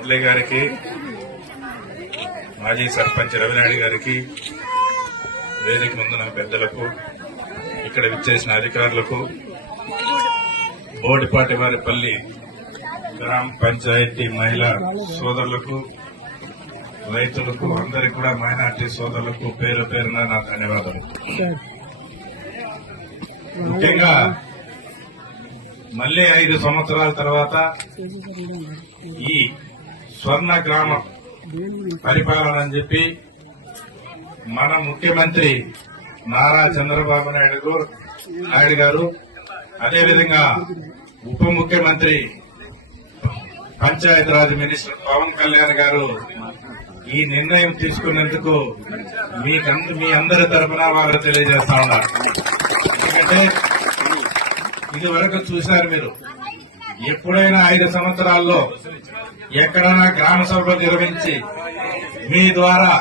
మురళి గారికి, మాజీ సర్పంచ్ రవినాయుడు గారికి, వేదిక ముందున్న పెద్దలకు, ఇక్కడ విచ్చేసిన అధికారులకు, బోడిపాటి వారిపల్లి గ్రామ పంచాయతీ మహిళా సోదరులకు, రైతులకు, అందరికీ కూడా మైనార్టీ సోదరులకు పేరు పేరున నా ధన్యవాదాలు. ముఖ్యంగా మళ్లీ 5 సంవత్సరాల తర్వాత ఈ స్వర్ణ గ్రామ పరిపాలన అని చెప్పి మన ముఖ్యమంత్రి నారా చంద్రబాబు నాయుడు గారు, అదేవిధంగా ఉప ముఖ్యమంత్రి పంచాయతీరాజ్ మినిస్టర్ పవన్ కళ్యాణ్ గారు ఈ నిర్ణయం తీసుకున్నందుకు మీ అందరి తరఫున వారు తెలియజేస్తా ఉన్నారు. ఎందుకంటే ఇది వరకు చూశారు మీరు, ఎప్పుడైనా 5 సంవత్సరాల్లో ఎక్కడైనా గ్రామ సభలు నిర్వహించి మీ ద్వారా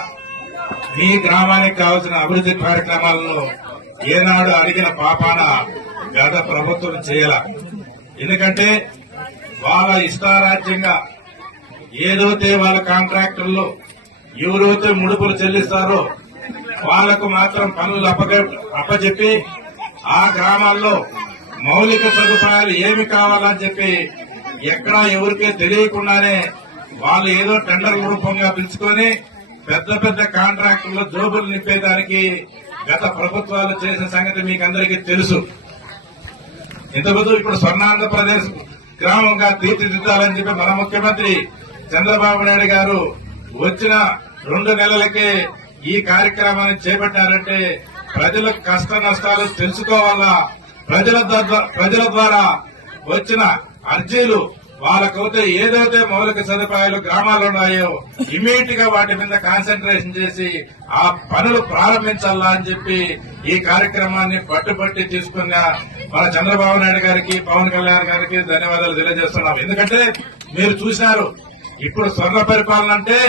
మీ గ్రామానికి కావాల్సిన అభివృద్ది కార్యక్రమాలను ఏనాడు అడిగిన పాపాన గత ప్రభుత్వం చేయాల. ఎందుకంటే వాళ్ళ ఇష్టారాజ్యంగా ఏదైతే వాళ్ళ కాంట్రాక్టర్లు ఎవరైతే ముడుపులు చెల్లిస్తారో వాళ్లకు మాత్రం పనులు అప్పచెప్పి ఆ గ్రామాల్లో మౌలిక సదుపాయాలు ఏమి కావాలని చెప్పి ఎక్కడా ఎవరికే తెలియకుండానే వాళ్ళు ఏదో టెండర్ల రూపంగా పిలుచుకొని పెద్ద పెద్ద కాంట్రాక్టుల్లో జోబులు నింపేదానికి గత ప్రభుత్వాలు చేసిన సంగతి మీకు అందరికీ తెలుసు. ఇంతకుముందు ఇప్పుడు స్వర్ణాంధ్రప్రదేశ్ గ్రామంగా తీర్చిదిద్దాలని చెప్పి మన ముఖ్యమంత్రి చంద్రబాబు నాయుడు గారు వచ్చిన 2 నెలలకే ఈ కార్యక్రమాన్ని చేపట్టారంటే ప్రజల కష్ట నష్టాలు తెలుసుకోవాలా, ప్రజల ద్వారా వచ్చిన అర్జీలు వాళ్ళకైతే ఏదైతే మౌలిక సదుపాయాలు గ్రామాల్లో ఉన్నాయో ఇమీడియట్ గా వాటి మీద కాన్సన్ట్రేషన్ చేసి ఆ పనులు ప్రారంభించాలా అని చెప్పి ఈ కార్యక్రమాన్ని పట్టుబట్టి తీసుకున్న మన చంద్రబాబు నాయుడు గారికి, పవన్ కళ్యాణ్ గారికి ధన్యవాదాలు తెలియజేస్తున్నాం. ఎందుకంటే మీరు చూశారు, ఇప్పుడు స్వర్ణ పరిపాలన అంటే